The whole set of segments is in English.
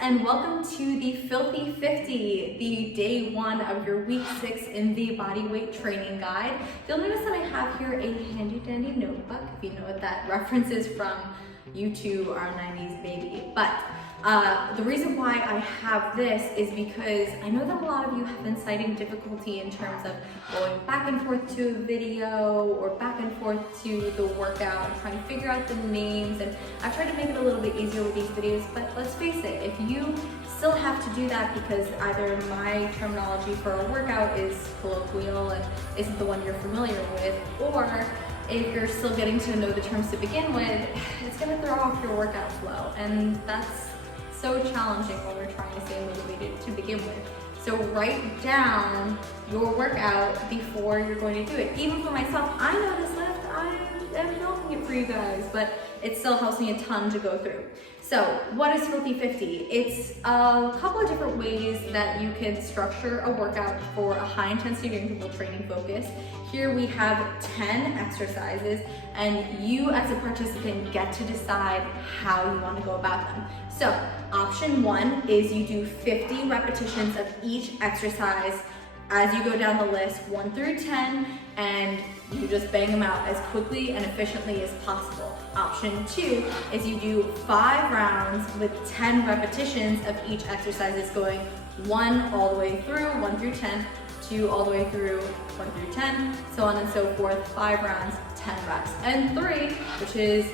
and welcome to the Filthy 50, the day one of your week 6 in the body weight training guide. You'll notice that I have here a handy dandy notebook, if you know what that reference is from YouTube, our 90s baby. But the reason why I have this is because I know that a lot of you have been citing difficulty in terms of going back and forth to a video or back and forth to the workout and trying to figure out the names, and I've tried to make it a little bit easier with these videos, but let's face it, if you still have to do that because either my terminology for a workout is colloquial and isn't the one you're familiar with, or if you're still getting to know the terms to begin with, it's going to throw off your workout flow, and that's so challenging when we're trying to stay motivated to begin with. So write down your workout before you're going to do it. Even for myself, I know this list, I am milking it for you guys, but it still helps me a ton to go through. So what is Filthy 50? It's a couple of different ways that you can structure a workout for a high intensity interval training focus. Here we have 10 exercises, and you as a participant get to decide how you want to go about them. So option 1 is you do 50 repetitions of each exercise as you go down the list 1 through 10, and you just bang them out as quickly and efficiently as possible. Option 2 is you do 5 rounds with 10 repetitions of each exercise, going 1 all the way through, 1 through 10, 2 all the way through, 1 through 10, so on and so forth, 5 rounds, 10 reps. And 3, which is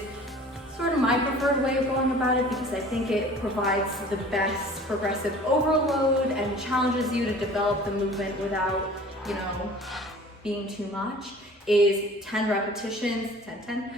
sort of my preferred way of going about it because I think it provides the best progressive overload and challenges you to develop the movement without, being too much, is 10 repetitions, 10,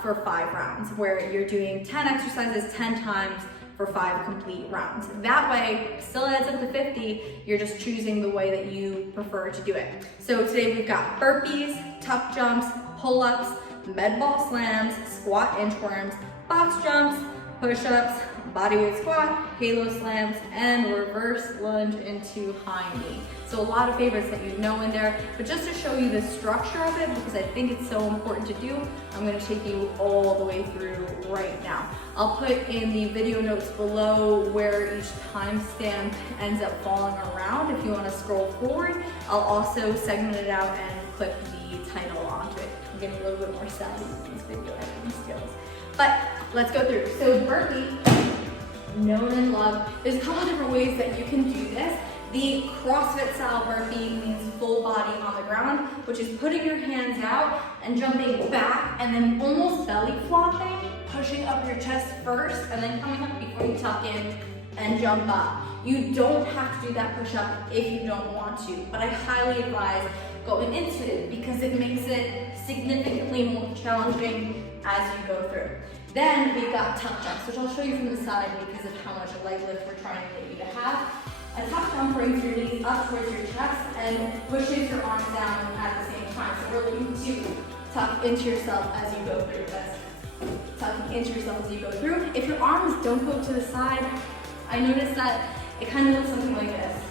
for 5 rounds, where you're doing 10 exercises 10 times for 5 complete rounds. That way, still adds up to 50, you're just choosing the way that you prefer to do it. So today we've got burpees, tuck jumps, pull-ups, med ball slams, squat inchworms, box jumps, push-ups, bodyweight squat, halo slams, and reverse lunge into high knee. So a lot of favorites that you know in there, but just to show you the structure of it, because I think it's so important to do, I'm going to take you all the way through right now. I'll put in the video notes below where each timestamp ends up falling around if you want to scroll forward. I'll also segment it out and clip the title onto it. I'm getting a little bit more savvy with these video editing skills. But let's go through. So burpee, known and loved. There's a couple different ways that you can do this. The CrossFit style burpee means full body on the ground, which is putting your hands out and jumping back and then almost belly flopping, pushing up your chest first and then coming up before you tuck in and jump up. You don't have to do that push up if you don't want to, but I highly advise going into it because it makes it significantly more challenging as you go through. Then we've got tuck jumps, which I'll show you from the side because of how much a leg lift we're trying to get you to have. A tuck jump brings your knees up towards your chest and pushes your arms down at the same time. So we're looking to tuck into yourself as you go through this. Tucking into yourself as you go through. If your arms don't go to the side, I noticed that it kind of looks something like this,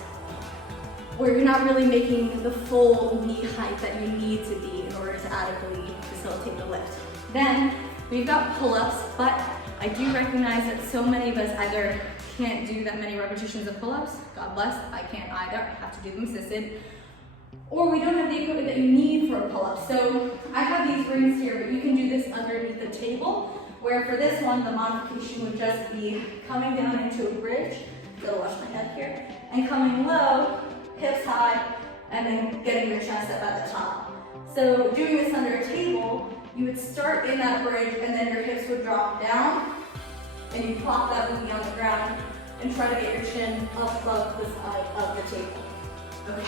where you're not really making the full knee height that you need to be in order to adequately facilitate the lift. Then we've got pull-ups, but I do recognize that so many of us either can't do that many repetitions of pull-ups, God bless, I can't either, I have to do them assisted, or we don't have the equipment that you need for a pull-up. So I have these rings here, but you can do this underneath the table, where for this one, the modification would just be coming down into a bridge, gotta wash my head here, and coming low, hips high, and then getting your chest up at the top. So doing this under a table, you would start in that bridge and then your hips would drop down and you plop that booty on the ground and try to get your chin up above the side of the table. Okay,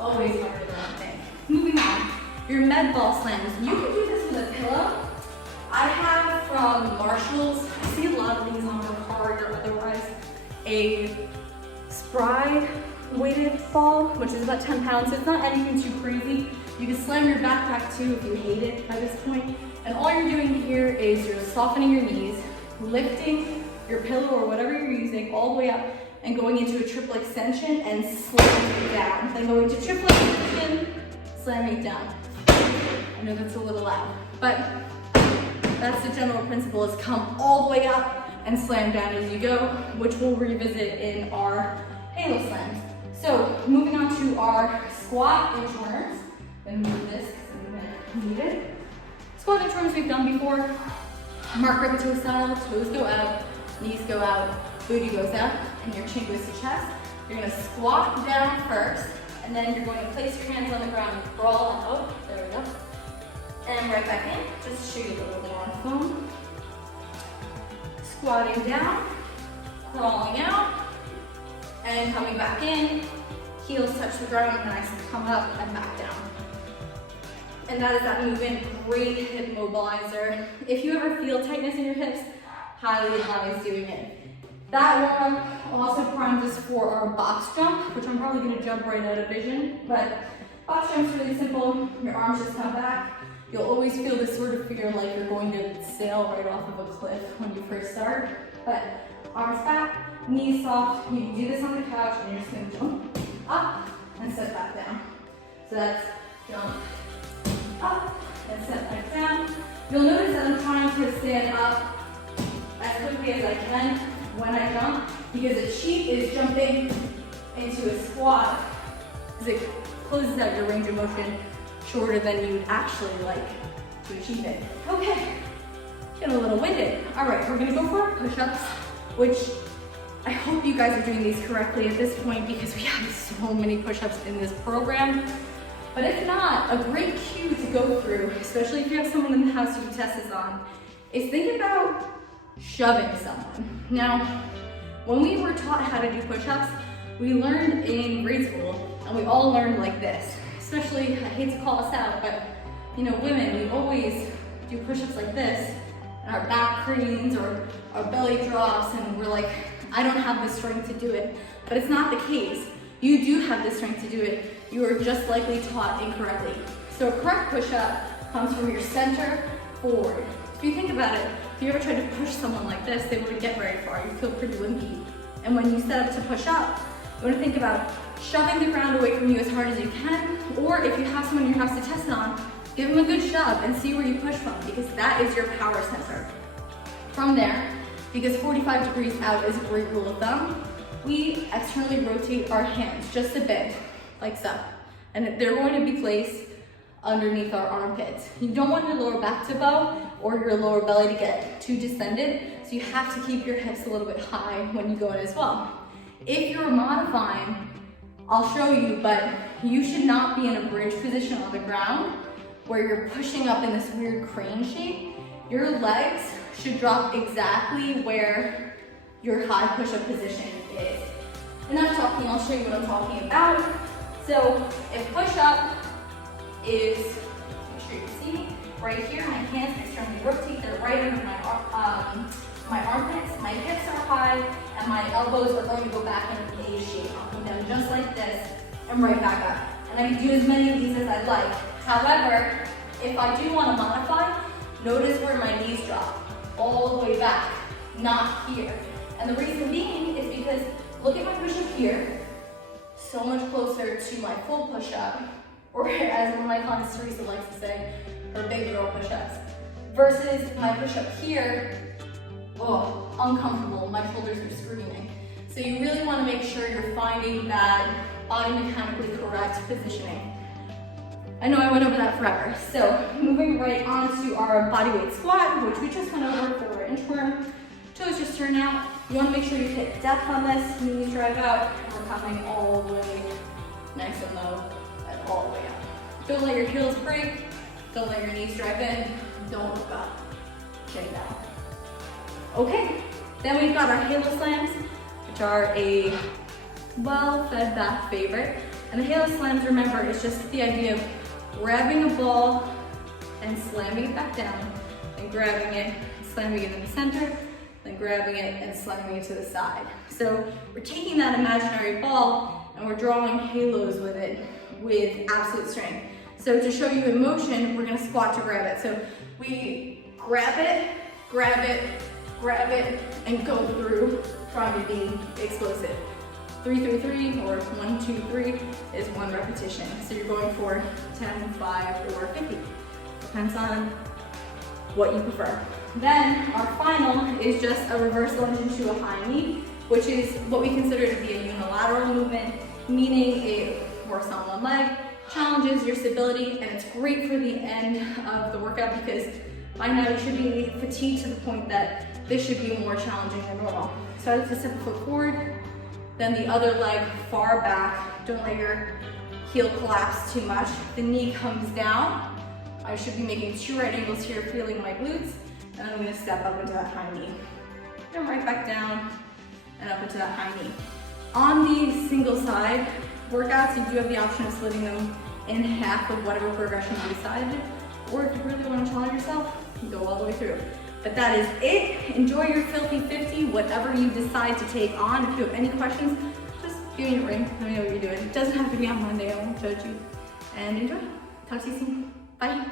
always harder than I think. Moving on, your med ball slams. You can do this with a pillow. I have from Marshall's, I see a lot of these on the card or otherwise, a spry weighted ball, which is about 10 pounds, so it's not anything too crazy. You can slam your backpack too if you hate it by this point. And all you're doing here is you're softening your knees, lifting your pillow or whatever you're using all the way up and going into a triple extension and slamming it down. Then going to triple extension, slamming it down. I know that's a little loud, but that's the general principle, is come all the way up, and slam down as you go, which we'll revisit in our halo slams. So moving on to our squat inchworms. I'm gonna move this because I'm gonna need it. Squat inchworms we've done before. Mark Rippetoe style, toes go out, knees go out, booty goes out, and your chin goes to chest. You're gonna squat down first, and then you're going to place your hands on the ground, crawl out, there we go. And right back in, just to show you a little more on foam. Squatting down, crawling out, and coming back in. Heels touch the ground, nice and come up and back down. And that is that movement, great hip mobilizer. If you ever feel tightness in your hips, highly advise doing it. That one also primes us for our box jump, which I'm probably gonna jump right out of vision, but box jump's really simple. Your arms just come back. You'll always feel this sort of fear like you're going to sail right off of a cliff when you first start, but arms back, knees soft. You can do this on the couch and you're just gonna jump up and set back down. So that's jump up and set back down. You'll notice that I'm trying to stand up as quickly as I can when I jump, because a cheat is jumping into a squat, because it closes out your range of motion shorter than you'd actually like to achieve it. Okay, getting a little winded. All right, we're gonna go for our push-ups, which I hope you guys are doing these correctly at this point because we have so many push-ups in this program. But if not, a great cue to go through, especially if you have someone in the house you can test this on, is think about shoving someone. Now, when we were taught how to do push-ups, we learned in grade school, and we all learned like this. Especially, I hate to call us out, but you know, women, we always do push-ups like this, and our back cranes or our belly drops, and we're like, I don't have the strength to do it. But it's not the case. You do have the strength to do it. You are just likely taught incorrectly. So a correct push-up comes from your center forward. If you think about it, if you ever tried to push someone like this, they wouldn't get very far. You feel pretty limpy. And when you set up to push up, you want to think about shoving the ground away from you as hard as you can, or if you have someone in your house to test it on, give them a good shove and see where you push from, because that is your power center. From there, because 45 degrees out is a great rule of thumb, we externally rotate our hands just a bit, like so. And they're going to be placed underneath our armpits. You don't want your lower back to bow or your lower belly to get too distended, so you have to keep your hips a little bit high when you go in as well. If you're modifying, I'll show you, but you should not be in a bridge position on the ground where you're pushing up in this weird crane shape. Your legs should drop exactly where your high push-up position is. Enough talking, I'll show you what I'm talking about. So if push-up is, make sure you see, right here, my hands externally rotate, they're right under my armpits, my hips are high, and my elbows are going to go back in an A shape. I'll come down just like this and right back up. And I can do as many of these as I'd like. However, if I do want to modify, notice where my knees drop, all the way back, not here. And the reason being is because look at my push-up here, so much closer to my full push-up, or as one of my clients, Teresa, likes to say, her big girl push-ups, versus my push-up here, oh, uncomfortable, my shoulders are screaming. So you really want to make sure you're finding that body mechanically correct positioning. I know I went over that forever. So moving right on to our bodyweight squat, which we just went over for our inchworm. Toes just turn out. You want to make sure you hit depth on this, knees drive out, and we're coming all the way nice and low and all the way up. Don't let your heels break. Don't let your knees drive in. Don't look up. Chin down. Okay, then we've got our halo slams, which are a well-fed back favorite. And the halo slams, remember, is just the idea of grabbing a ball and slamming it back down, and grabbing it, slamming it in the center, then grabbing it and slamming it to the side. So we're taking that imaginary ball and we're drawing halos with it with absolute strength. So to show you in motion, we're gonna squat to grab it. So we grab it, and go through, trying to be explosive. 3, 3, 3, or 1, 2, 3 is one repetition. So you're going for 10, 5, or 50. Depends on what you prefer. Then our final is just a reverse lunge into a high knee, which is what we consider to be a unilateral movement, meaning it works on one leg, challenges your stability, and it's great for the end of the workout because by now you should be fatigued to the point that this should be more challenging than normal. So I like to step a foot forward, then the other leg far back. Don't let your heel collapse too much. The knee comes down. I should be making 2 right angles here, feeling my glutes, and I'm gonna step up into that high knee. Then right back down and up into that high knee. On the single side workouts, you do have the option of splitting them in half of whatever progression you decide, or if you really want to challenge yourself, you go all the way through. But that is it. Enjoy your Filthy 50, whatever you decide to take on. If you have any questions, just give me a ring. Let me know what you're doing. It doesn't have to be on Monday, I won't judge you. And enjoy. Talk to you soon. Bye.